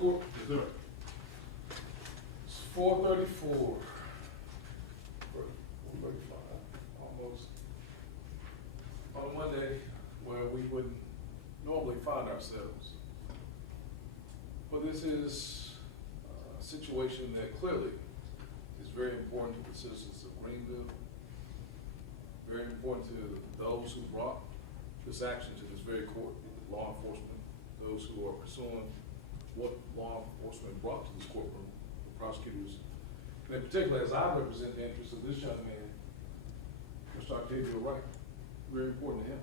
court? Yes, sir. It's 4:34. 4:35, almost. On a Monday where we wouldn't normally find ourselves. But this is a situation that clearly is very important to the citizens of Greenville, very important to those who brought this action to this very court, law enforcement, those who are pursuing what law enforcement brought to this courtroom, the prosecutors. And in particular, as I represent the interests of this young man, Mr. Octavio Wright, very important to him.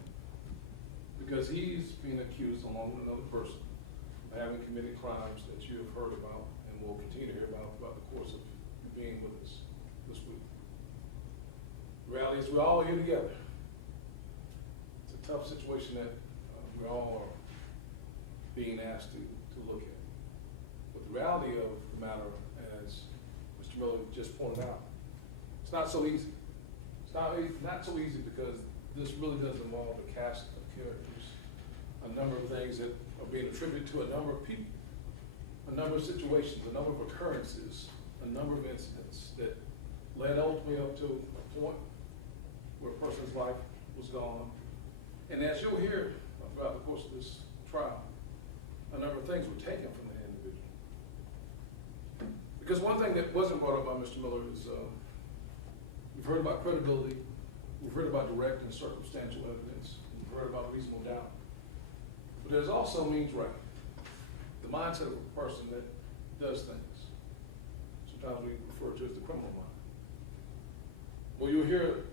Because he's being accused, along with another person, of having committed crimes that you have heard about and will continue to hear about throughout the course of being with us this week. The reality is we're all here together. It's a tough situation that we all are being asked to look at. But the reality of the matter, as Mr. Miller just pointed out, it's not so easy. It's not so easy because this really does involve a cast of characters, a number of things that are being attributed to a number of people, a number of situations, a number of occurrences, a number of incidents that led ultimately up to a point where a person's life was gone. And as you'll hear throughout the course of this trial, a number of things were taken from the individual. Because one thing that wasn't brought up by Mr. Miller is we've heard about credibility, we've heard about direct and circumstantial evidence, we've heard about reasonable doubt. But there's also means right, the mindset of a person that does things. Sometimes we refer to as the criminal mind. Well, you'll hear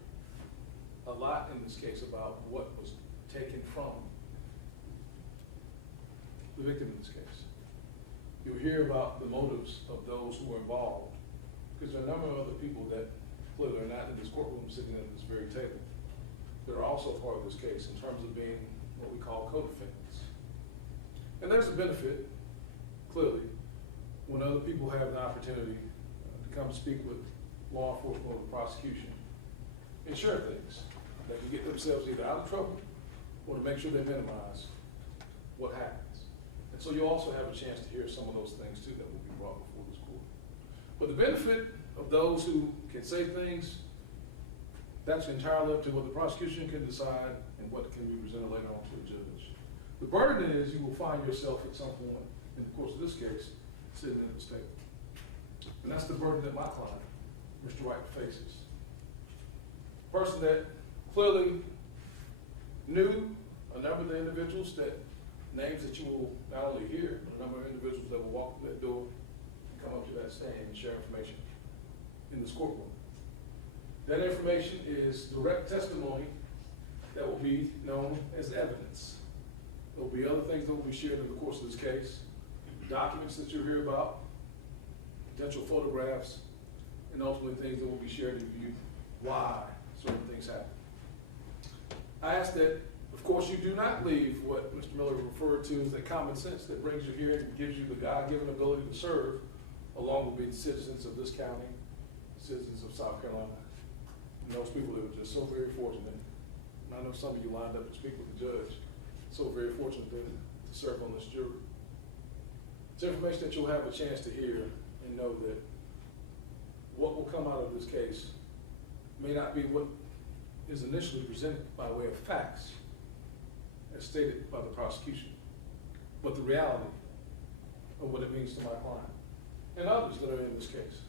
a lot in this case about what was taken from the victim in this case. You'll hear about the motives of those who were involved, because there are a number of other people that clearly are not in this courtroom sitting at this very table that are also part of this case in terms of being what we call co-defendants. And there's a benefit, clearly, when other people have the opportunity to come speak with law enforcement or the prosecution and share things that can get themselves either out of trouble or to make sure they minimize what happens. And so you also have a chance to hear some of those things too that will be brought before this court. But the benefit of those who can say things, that's entirely up to what the prosecution can decide and what can be presented later on to the judge. The burden is you will find yourself at some point in the course of this case sitting at this table. And that's the burden that my client, Mr. Wright, faces. A person that clearly knew a number of the individuals that names that you will not only hear, but a number of individuals that will walk through that door and come up to that stand and share information in this courtroom. That information is direct testimony that will be known as evidence. There will be other things that will be shared in the course of this case, documents that you'll hear about, potential photographs, and ultimately things that will be shared with you why certain things happen. I ask that, of course, you do not leave what Mr. Miller referred to as that common sense that brings you here and gives you the God-given ability to serve along with being citizens of this county, citizens of South Carolina. And those people that are just so very fortunate. And I know some of you lined up to speak with the judge. So very fortunate to serve on this jury. It's information that you'll have a chance to hear and know that what will come out of this case may not be what is initially presented by way of facts, as stated by the prosecution, but the reality of what it means to my client and others that are in this case.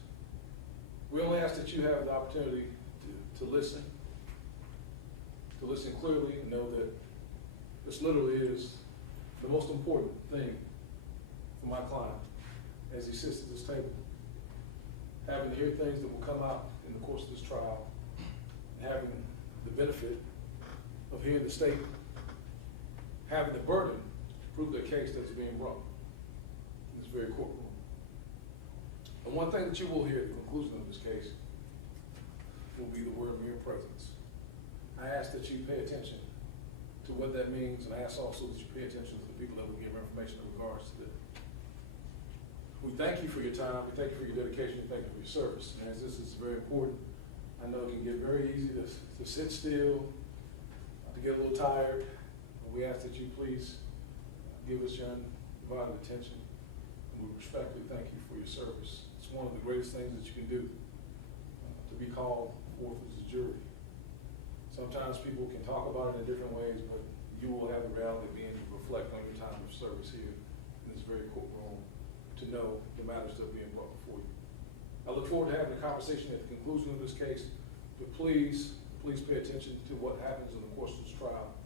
We only ask that you have the opportunity to listen clearly and know that this literally is the most important thing for my client as he sits at this table, having to hear things that will come out in the course of this trial, and having the benefit of hearing the state having the burden to prove their case that's being brought in this very courtroom. And one thing that you will hear at the conclusion of this case will be the word mere presence. I ask that you pay attention to what that means, and I ask also that you pay attention to the people that will give information in regards to that. We thank you for your time, we thank you for your dedication, we thank you for your service. And as this is very important, I know it can get very easy to sit still, to get a little tired. We ask that you please give us your undivided attention, and we respectfully thank you for your service. It's one of the greatest things that you can do, to be called forth as a jury. Sometimes people can talk about it in different ways, but you will have the reality of being able to reflect on your time of service here in this very courtroom to know the matters that are being brought before you. I look forward to having a conversation at the conclusion of this case, but please pay attention to what happens in the course of this trial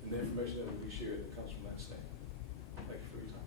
and the information that will be shared that comes from that stand. Thank you for your time.